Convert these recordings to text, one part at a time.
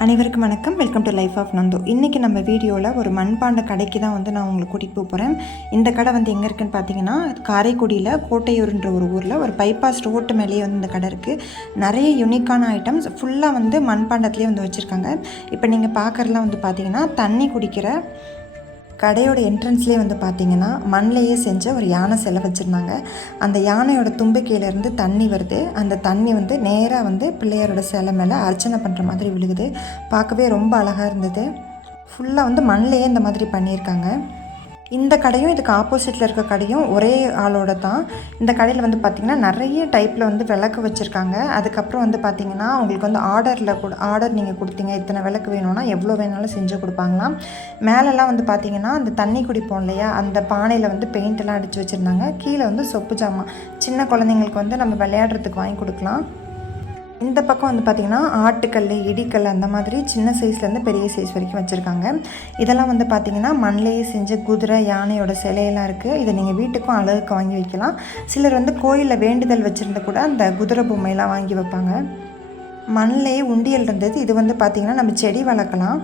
அனைவருக்கும் வணக்கம். Welcome to life of Nandu. இன்றைக்கி நம்ம வீடியோவில் ஒரு மண்பாண்ட கடைக்கு தான் நான் உங்களுக்கு கூட்டிகிட்டு போகிறேன். இந்த கடை எங்கே இருக்குதுன்னு பார்த்தீங்கன்னா, காரைக்குடியில் கோட்டையூர்ன்ற ஒரு ஊரில் ஒரு பைபாஸ் ரோட்டு மேலேயே இந்த கடை இருக்குது. நிறைய யூனிக்கான ஐட்டம்ஸ் ஃபுல்லாக மண்பாண்டத்துலேயே வச்சுருக்காங்க. இப்போ நீங்கள் பார்க்குறதுலாம் பார்த்தீங்கன்னா, தண்ணி குடிக்கிற கடையோட என்ட்ரன்ஸ்லேயே பார்த்தீங்கன்னா மண்ணிலேயே செஞ்ச ஒரு யானை சிலை வச்சுருந்தாங்க. அந்த யானையோட தும்பிக்கையிலேருந்து தண்ணி வருது. அந்த தண்ணி நேராக பிள்ளையாரோட சிலை மேலே அர்ச்சனை பண்ணுற மாதிரி விழுகுது. பார்க்கவே ரொம்ப அழகாக இருந்தது. ஃபுல்லாக மண்ணிலேயே இந்த மாதிரி பண்ணியிருக்காங்க. இந்த கடையும் இதுக்கு ஆப்போசிட்டில் இருக்க கடையும் ஒரே ஆளோட தான். இந்த கடையில் பார்த்திங்கன்னா நிறைய டைப்பில் விளக்கு வச்சுருக்காங்க. அதுக்கப்புறம் பார்த்திங்கன்னா உங்களுக்கு ஆர்டர் நீங்கள் கொடுத்தீங்க, இத்தனை விளக்கு வேணும்னா எவ்வளோ வேணாலும் செஞ்சு கொடுப்பாங்களாம். மேலெல்லாம் பார்த்திங்கன்னா அந்த தண்ணி குடிப்போம் இல்லையா, அந்த பானையில் பெயிண்டெல்லாம் அடித்து வச்சுருந்தாங்க. கீழே சொப்பு ஜாமான் சின்ன குழந்தைங்களுக்கு நம்ம விளையாடுறதுக்கு வாங்கி கொடுக்கலாம். இந்த பக்கம் பார்த்திங்கன்னா ஆட்டுக்கல், இடிக்கல் அந்த மாதிரி சின்ன சைஸ்லேருந்து பெரிய சைஸ் வரைக்கும் வச்சுருக்காங்க. இதெல்லாம் பார்த்திங்கன்னா மண்ணிலேயே செஞ்ச குதிரை, யானையோட சிலையெல்லாம் இருக்குது. இதை நீங்கள் வீட்டுக்கும் அழகுக்கு வாங்கி வைக்கலாம். சிலர் கோயிலில் வேண்டுதல் வச்சுருந்த கூட அந்த குதிரை பொம்மையெல்லாம் வாங்கி வைப்பாங்க. மண்ணிலேயே உண்டியல் இருந்தது. இது பார்த்திங்கன்னா நம்ம செடி வளர்க்கலாம்.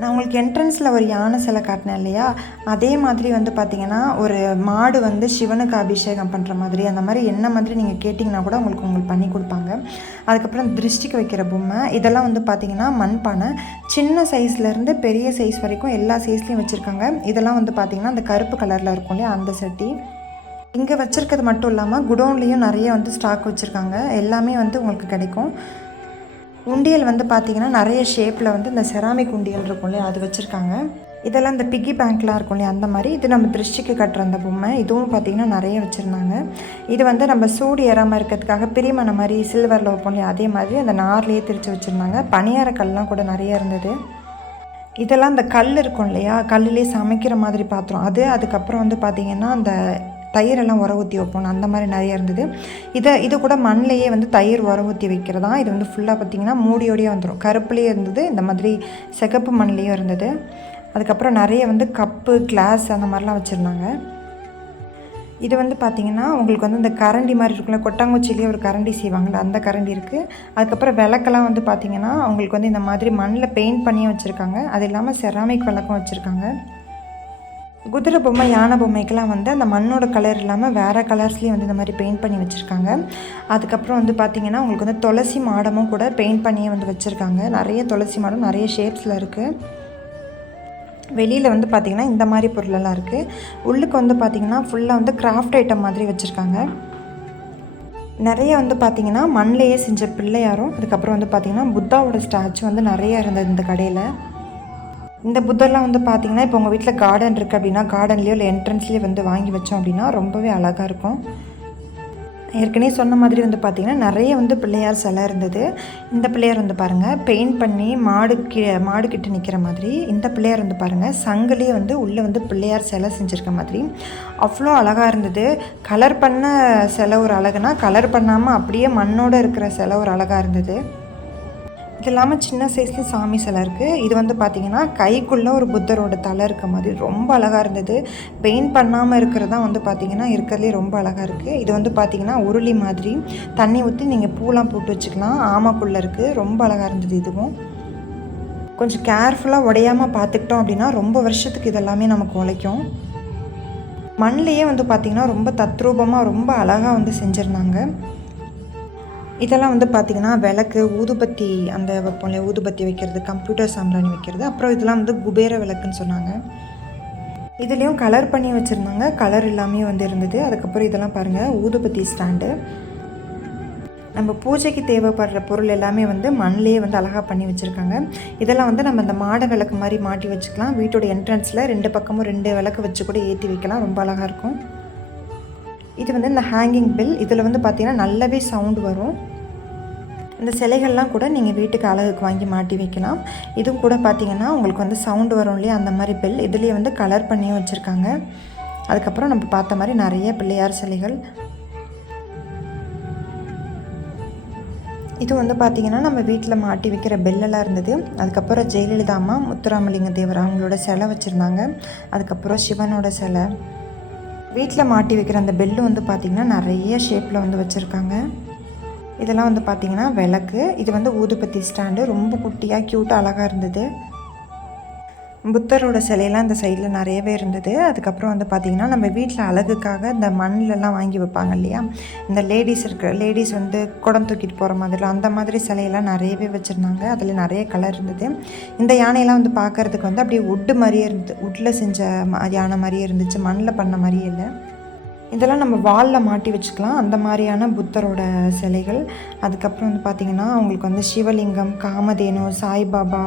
நான் உங்களுக்கு என்ட்ரன்ஸில் ஒரு யானை சிலை காட்டினேன் இல்லையா, அதே மாதிரி பார்த்திங்கன்னா ஒரு மாடு சிவனுக்கு அபிஷேகம் பண்ணுற மாதிரி, அந்த மாதிரி என்ன மாதிரி நீங்கள் கேட்டிங்கன்னா கூட உங்களுக்கு பண்ணி கொடுப்பாங்க. அதுக்கப்புறம் திருஷ்டிக்கு வைக்கிற பொம்மை, இதெல்லாம் பார்த்திங்கன்னா மண்பானை சின்ன சைஸ்லேருந்து பெரிய சைஸ் வரைக்கும் எல்லா சைஸ்லேயும் வச்சுருக்காங்க. இதெல்லாம் பார்த்திங்கன்னா அந்த கருப்பு கலரில் இருக்கும் இல்லையா, அந்த சட்டி. இங்கே வச்சுருக்கிறது மட்டும் இல்லாமல் குடோன்லேயும் நிறைய ஸ்டாக் வச்சுருக்காங்க. எல்லாமே உங்களுக்கு கிடைக்கும். உண்டியல் பார்த்திங்கன்னா நிறைய ஷேப்பில் இந்த செராமிக் உண்டியல் இருக்கும் இல்லையா, அது வச்சுருக்காங்க. இதெல்லாம் இந்த பிக்கி பேங்க்லாம் இருக்கும் இல்லையா, அந்த மாதிரி. இது நம்ம திருஷ்டிக்கு கட்டுற அந்த பொம்மை, இதுவும் பார்த்திங்கன்னா நிறைய வச்சுருந்தாங்க. இது நம்ம சூடு ஏறாமல் இருக்கிறதுக்காக பிரிமனை மாதிரி சில்வரில் வைப்போம் இல்லையா, அதே மாதிரி அந்த நார்லேயே திரித்து வச்சுருந்தாங்க. பனியார கல்லாம் கூட நிறைய இருந்தது. இதெல்லாம் அந்த கல் இருக்கும் இல்லையா, கல்லுலேயே சமைக்கிற மாதிரி பாத்திரம் அது. அதுக்கப்புறம் பார்த்திங்கன்னா அந்த தயிரெல்லாம் உர ஊற்றி வைப்போம், அந்த மாதிரி நிறைய இருந்தது. இது கூட மண்ணிலேயே தயிர் உர ஊற்றி வைக்கிறதா. இது ஃபுல்லாக பார்த்திங்கன்னா மூடியோடையே வந்துடும். கருப்புலேயே இருந்தது, இந்த மாதிரி சிகப்பு மண்ணிலையும் இருந்தது. அதுக்கப்புறம் நிறைய கப்பு, கிளாஸ் அந்த மாதிரிலாம் வச்சுருந்தாங்க. இது பார்த்திங்கன்னா உங்களுக்கு இந்த கரண்டி மாதிரி இருக்குல்ல, கொட்டாங்குச்சிலேயே ஒரு கரண்டி செய்வாங்கள்ல, அந்த கரண்டி இருக்குது. அதுக்கப்புறம் விளக்கெல்லாம் பார்த்திங்கன்னா உங்களுக்கு இந்த மாதிரி மண்ணில் பெயிண்ட் பண்ணியும் வச்சுருக்காங்க. அது இல்லாமல் செராமிக் விளக்கும் வச்சுருக்காங்க. குதிரை பொம்மை, யானை பொம்மைக்கெல்லாம் அந்த மண்ணோட கலர் இல்லாமல் வேறு கலர்ஸ்லேயும் இந்த மாதிரி பெயிண்ட் பண்ணி வச்சுருக்காங்க. அதுக்கப்புறம் பார்த்திங்கன்னா உங்களுக்கு துளசி மாடமும் கூட பெயிண்ட் பண்ணியே வச்சுருக்காங்க. நிறைய துளசி மாடம் நிறைய ஷேப்ஸில் இருக்குது. வெளியில் பார்த்திங்கன்னா இந்த மாதிரி பொருளெல்லாம் இருக்குது. உள்ளுக்கு பார்த்திங்கன்னா ஃபுல்லாக கிராஃப்ட் ஐட்டம் மாதிரி வச்சுருக்காங்க. நிறைய பார்த்திங்கன்னா மண்ணிலேயே செஞ்ச பிள்ளையாரும், அதுக்கப்புறம் பார்த்திங்கன்னா புத்தாவோட ஸ்டாச்சு நிறைய இருந்தது இந்த கடையில். இந்த புத்தர்லாம் பார்த்திங்கன்னா இப்போ உங்கள் வீட்டில் கார்டன் இருக்குது அப்படின்னா, கார்டன்லேயோ இல்லை என்ட்ரன்ஸ்லேயே வாங்கி வச்சோம் அப்படின்னா ரொம்பவே அழகாக இருக்கும். ஏற்கனவே சொன்ன மாதிரி பார்த்திங்கன்னா நிறைய பிள்ளையார் சிலை இருந்தது. இந்த பிள்ளையார் பாருங்கள் பெயிண்ட் பண்ணி மாடுக்கிட்ட நிற்கிற மாதிரி. இந்த பிள்ளையார் பாருங்கள் சங்கிலே உள்ளே பிள்ளையார் சிலை செஞ்சுருக்க மாதிரி அவ்வளோ அழகாக இருந்தது. கலர் பண்ண சிலை ஒரு அழகுனா, கலர் பண்ணாமல் அப்படியே மண்ணோடு இருக்கிற சிலை ஒரு அழகாக இருந்தது. இது இல்லாமல் சின்ன சைஸ்லேயும் சாமி சிலை இருக்குது. இது பார்த்திங்கன்னா கைக்குள்ளே ஒரு புத்தரோட தலை இருக்க மாதிரி ரொம்ப அழகாக இருந்தது. பெயிண்ட் பண்ணாமல் இருக்கிறது தான் பார்த்திங்கன்னா இருக்கிறதுலே ரொம்ப அழகாக இருக்குது. இது பார்த்திங்கன்னா உருளி மாதிரி தண்ணி ஊற்றி நீங்கள் பூலாம் போட்டு வச்சுக்கலாம். ஆமாக்குள்ளே இருக்குது, ரொம்ப அழகாக இருந்தது. இதுவும் கொஞ்சம் கேர்ஃபுல்லாக உடையாமல் பார்த்துக்கிட்டோம் அப்படின்னா ரொம்ப வருஷத்துக்கு இதெல்லாமே நமக்கு உழைக்கும். மண்ணிலேயே பார்த்திங்கன்னா ரொம்ப தத்ரூபமாக ரொம்ப அழகாக செஞ்சுருந்தாங்க. இதெல்லாம் பார்த்திங்கன்னா விளக்கு, ஊதுபத்தி, அந்த வைப்போம்ல ஊதுபத்தி வைக்கிறது, கம்ப்யூட்டர் சாம்பிராணி வைக்கிறது. அப்புறம் இதெல்லாம் குபேர விளக்குன்னு சொன்னாங்க. இதுலேயும் கலர் பண்ணி வச்சுருந்தாங்க, கலர் எல்லாமே இருந்தது. அதுக்கப்புறம் இதெல்லாம் பாருங்கள் ஊதுபத்தி ஸ்டாண்டு. நம்ம பூஜைக்கு தேவைப்படுற பொருள் எல்லாமே மண்ணிலேயே அழகாக பண்ணி வச்சுருக்காங்க. இதெல்லாம் நம்ம இந்த மாட விளக்கு மாதிரி மாட்டி வச்சுக்கலாம். வீட்டோட என்ட்ரன்ஸில் 2 பக்கமும் 2 விளக்கு வச்சு கூட ஏற்றி வைக்கலாம், ரொம்ப அழகாக இருக்கும். இது இந்த ஹேங்கிங் பெல். இதில் பார்த்திங்கன்னா நல்லாவே சவுண்டு வரும். இந்த சிலைகள்லாம் கூட நீங்கள் வீட்டுக்கு அழகுக்கு வாங்கி மாட்டி வைக்கலாம். இதுவும் கூட பார்த்திங்கன்னா உங்களுக்கு சவுண்டு வரும் இல்லையா, அந்த மாதிரி பெல். இதுலேயே கலர் பண்ணியும் வச்சுருக்காங்க. அதுக்கப்புறம் நம்ம பார்த்த மாதிரி நிறைய பிள்ளையார் சிலைகள். இது பார்த்திங்கன்னா நம்ம வீட்டில் மாட்டி வைக்கிற பெல்லெல்லாம் இருந்தது. அதுக்கப்புறம் ஜெயலலிதா அம்மா, முத்துராமலிங்க தேவர் அவங்களோட சிலை வச்சுருந்தாங்க. அதுக்கப்புறம் சிவனோட சிலை. வீட்டில் மாட்டி வைக்கிற அந்த பெல்லு பார்த்திங்கன்னா நிறைய ஷேப்பில் வச்சுருக்காங்க. இதெல்லாம் வந்து பார்த்திங்கன்னா விளக்கு. இது வந்து ஊதுபத்தி ஸ்டாண்டு. ரொம்ப குட்டியாக க்யூட்டாக அழகாக இருந்தது. புத்தரோட சிலையெல்லாம் இந்த சைடில் நிறையவே இருந்தது. அதுக்கப்புறம் வந்து பார்த்திங்கன்னா நம்ம வீட்டில் அழகுக்காக இந்த மண்ணிலலாம் வாங்கி வைப்பாங்க இல்லையா, இந்த லேடிஸ் வந்து குடம் தூக்கிட்டு போகிற மாதிரிலாம் அந்த மாதிரி சிலையெல்லாம் நிறையவே வச்சுருந்தாங்க. அதில் நிறைய கலர் இருந்தது. இந்த யானையெல்லாம் வந்து பார்க்குறதுக்கு வந்து அப்படியே உட்டு மாதிரியே இருந்தது. உட்டில் செஞ்ச யானை மாதிரியே இருந்துச்சு, மண்ணில் பண்ண மாதிரியே இல்லை. இதெல்லாம் நம்ம வாலில் மாட்டி வச்சுக்கலாம், அந்த மாதிரியான புத்தரோட சிலைகள். அதுக்கப்புறம் வந்து பார்த்திங்கன்னா அவங்களுக்கு வந்து சிவலிங்கம், காமதேனு, சாய்பாபா,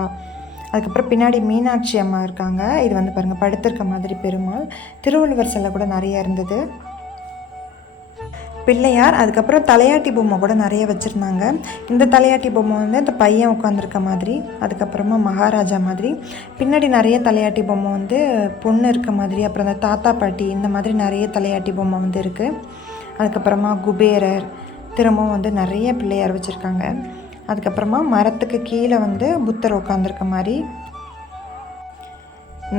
அதுக்கப்புறம் பின்னாடி மீனாட்சி அம்மா இருக்காங்க. இது வந்து பாருங்கள் படுத்திருக்க மாதிரி பெருமாள். திருவள்ளுவர் சிலை கூட நிறைய இருந்தது. பிள்ளையார், அதுக்கப்புறம் தலையாட்டி பொம்மை கூட நிறைய வச்சுருந்தாங்க. இந்த தலையாட்டி பொம்மை வந்து இந்த பையன் உட்காந்துருக்க மாதிரி, அதுக்கப்புறமா மகாராஜா மாதிரி. பின்னாடி நிறைய தலையாட்டி பொம்மை வந்து பொண்ணு இருக்க மாதிரி, அப்புறம் அந்த தாத்தா பாட்டி இந்த மாதிரி நிறைய தலையாட்டி பொம்மை வந்து இருக்குது. அதுக்கப்புறமா குபேரர், திரும்பவும் வந்து நிறைய பிள்ளையார் வச்சுருக்காங்க. அதுக்கப்புறமா மரத்துக்கு கீழே வந்து புத்தர் உட்காந்துருக்க மாதிரி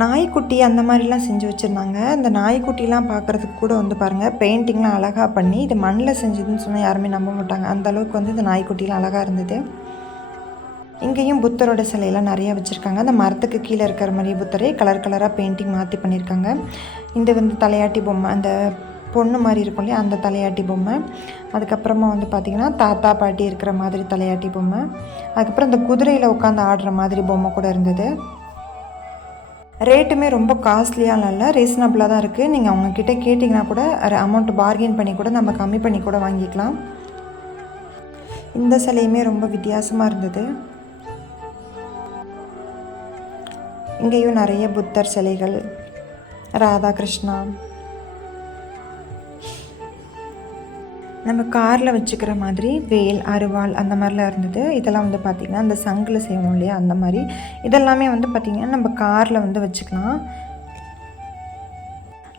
நாய்க்குட்டி அந்த மாதிரிலாம் செஞ்சு வச்சுருந்தாங்க. இந்த நாய்க்குட்டிலாம் பார்க்குறதுக்கு கூட வந்து பாருங்கள் பெயிண்டிங்லாம் அழகாக பண்ணி, இது மண்ணில் செஞ்சதுன்னு சொன்னால் யாருமே நம்ப மாட்டாங்க, அந்தளவுக்கு வந்து இந்த நாய்க்குட்டிலாம் அழகாக இருந்தது. இங்கேயும் புத்தரோட சிலையெல்லாம் நிறையா வச்சுருக்காங்க. அந்த மரத்துக்கு கீழே இருக்கிற மாதிரி புத்தரை கலர் கலராக பெயிண்டிங் மாற்றி பண்ணியிருக்காங்க. இந்த வந்து தலையாட்டி பொம்மை, அந்த பொண்ணு மாதிரி இருக்கும் இல்லையா, அந்த தலையாட்டி பொம்மை. அதுக்கப்புறமா வந்து பார்த்திங்கன்னா தாத்தா பாட்டி இருக்கிற மாதிரி தலையாட்டி பொம்மை. அதுக்கப்புறம் இந்த குதிரையில் உட்காந்து ஆடுற மாதிரி பொம்மை கூட இருந்தது. ரேட்டுமே ரொம்ப காஸ்ட்லியாலாம் இல்லை, ரீசனபிளாக தான் இருக்குது. நீங்கள் அவங்கக்கிட்ட கேட்டிங்கன்னா கூட அமௌண்ட் பார்கெயின் பண்ணி கூட நம்ம கம்மி பண்ணி கூட வாங்கிக்கலாம். இந்த சிலையுமே ரொம்ப வித்தியாசமாக இருந்தது. இங்கேயும் நிறைய புத்தர் சிலைகள், ராதாகிருஷ்ணா, நம்ம காரில் வச்சுக்கிற மாதிரி வேல், அருவாள் அந்த மாதிரிலாம் இருந்தது. இதெல்லாம் வந்து பார்த்திங்கன்னா அந்த சங்கில் செய்வோம் இல்லையா, அந்த மாதிரி இதெல்லாமே வந்து பார்த்திங்கன்னா நம்ம காரில் வந்து வச்சுக்கலாம்.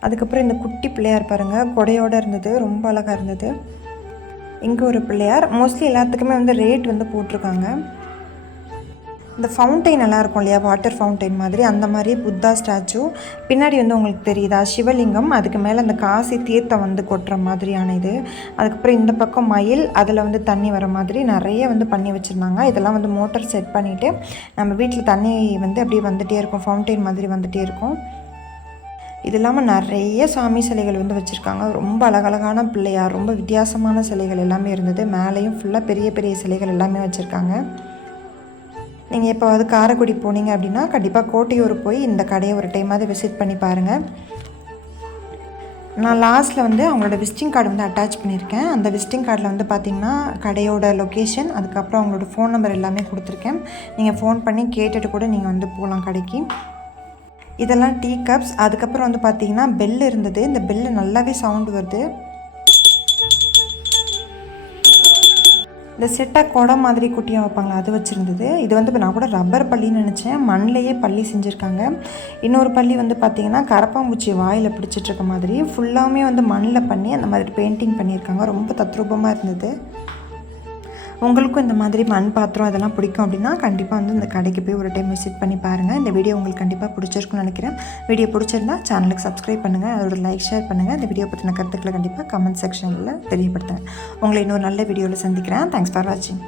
அதுக்கப்புறம் இந்த குட்டி பிள்ளையார் பாருங்கள், கொடையோடு இருந்தது, ரொம்ப அழகாக இருந்தது. இங்கே ஒரு பிள்ளையார், மோஸ்ட்லி எல்லாத்துக்குமே வந்து ரேட் வந்து போட்டிருக்காங்க. இந்த ஃபவுண்டைன் நல்லா இருக்கும் இல்லையா, வாட்டர் ஃபவுண்டைன் மாதிரி, அந்த மாதிரி புத்தா ஸ்டாச்சு. பின்னாடி வந்து உங்களுக்கு தெரியுதா சிவலிங்கம், அதுக்கு மேலே அந்த காசி தீர்த்தம் வந்து கொட்டுற மாதிரியான இது. அதுக்கப்புறம் இந்த பக்கம் மயில், அதில் வந்து தண்ணி வர மாதிரி நிறைய வந்து பண்ணி வச்சுருந்தாங்க. இதெல்லாம் வந்து மோட்டர் செட் பண்ணிவிட்டு நம்ம வீட்டில் தண்ணி வந்து அப்படியே வந்துகிட்டே இருக்கும், ஃபவுண்டைன் மாதிரி வந்துகிட்டே இருக்கும். இது இல்லாமல் நிறைய சாமி சிலைகள் வந்து வச்சுருக்காங்க. ரொம்ப அழகழகான பிள்ளையார், ரொம்ப வித்தியாசமான சிலைகள் எல்லாமே இருந்தது. மேலேயும் ஃபுல்லாக பெரிய பெரிய சிலைகள் எல்லாமே வச்சுருக்காங்க. நீங்கள் எப்போவாது காரைக்குடி போனீங்க அப்படின்னா கண்டிப்பாக கோட்டையூர் போய் இந்த கடையை ஒரு டைமாவது விசிட் பண்ணி பாருங்கள். நான் லாஸ்ட்டில் வந்து அவங்களோட விசிட்டிங் கார்டு வந்து அட்டாச் பண்ணியிருக்கேன். அந்த விசிட்டிங் கார்டில் வந்து பார்த்திங்கன்னா கடையோட லொக்கேஷன், அதுக்கப்புறம் அவங்களோட ஃபோன் நம்பர் எல்லாமே கொடுத்துருக்கேன். நீங்கள் ஃபோன் பண்ணி கேட்டுட்டு கூட நீங்கள் வந்து போகலாம் கடைக்கு. இதெல்லாம் டீ கப்ஸ். அதுக்கப்புறம் வந்து பார்த்திங்கன்னா பெல் இருந்தது. இந்த பெல்லு நல்லாவே சவுண்டு வருது. இந்த செட்டாக குடம் மாதிரி குட்டியாக வைப்பாங்களா, அது வச்சுருந்தது. இது வந்து இப்போ நான் கூட ரப்பர் பள்ளின்னு நினச்சேன், மண்ணிலையே பள்ளி செஞ்சுருக்காங்க. இன்னொரு பள்ளி வந்து பார்த்திங்கன்னா கரப்பாம்பூச்சி வாயில் பிடிச்சிட்ருக்க மாதிரி ஃபுல்லாமே வந்து மண்ணில் பண்ணி அந்த மாதிரி பெயிண்டிங் பண்ணியிருக்காங்க. ரொம்ப தத்ரூபமாக இருந்தது. உங்களுக்கும் இந்த மாதிரி மண் பாத்திரம் இதெல்லாம் பிடிக்கும் அப்படின்னா கண்டிப்பாக வந்து இந்த கடைக்கு போய் ஒரு டைம் விசிட் பண்ணி பாருங்கள். இந்த வீடியோ உங்களுக்கு கண்டிப்பாக பிடிச்சிருக்குன்னு நினைக்கிறேன். வீடியோ பிடிச்சிருந்தா சேனலுக்கு சப்ஸ்கிரைப் பண்ணுங்கள், அதோட லைக் ஷேர் பண்ணுங்கள். இந்த வீடியோ பற்றின கருத்துக்களை கண்டிப்பாக கமெண்ட் செக்ஷனில் தெரியப்படுத்துங்க. உங்களை இன்னொரு நல்ல வீடியோவில் சந்திக்கிறேன். தேங்க்ஸ் ஃபார் வாட்சிங்.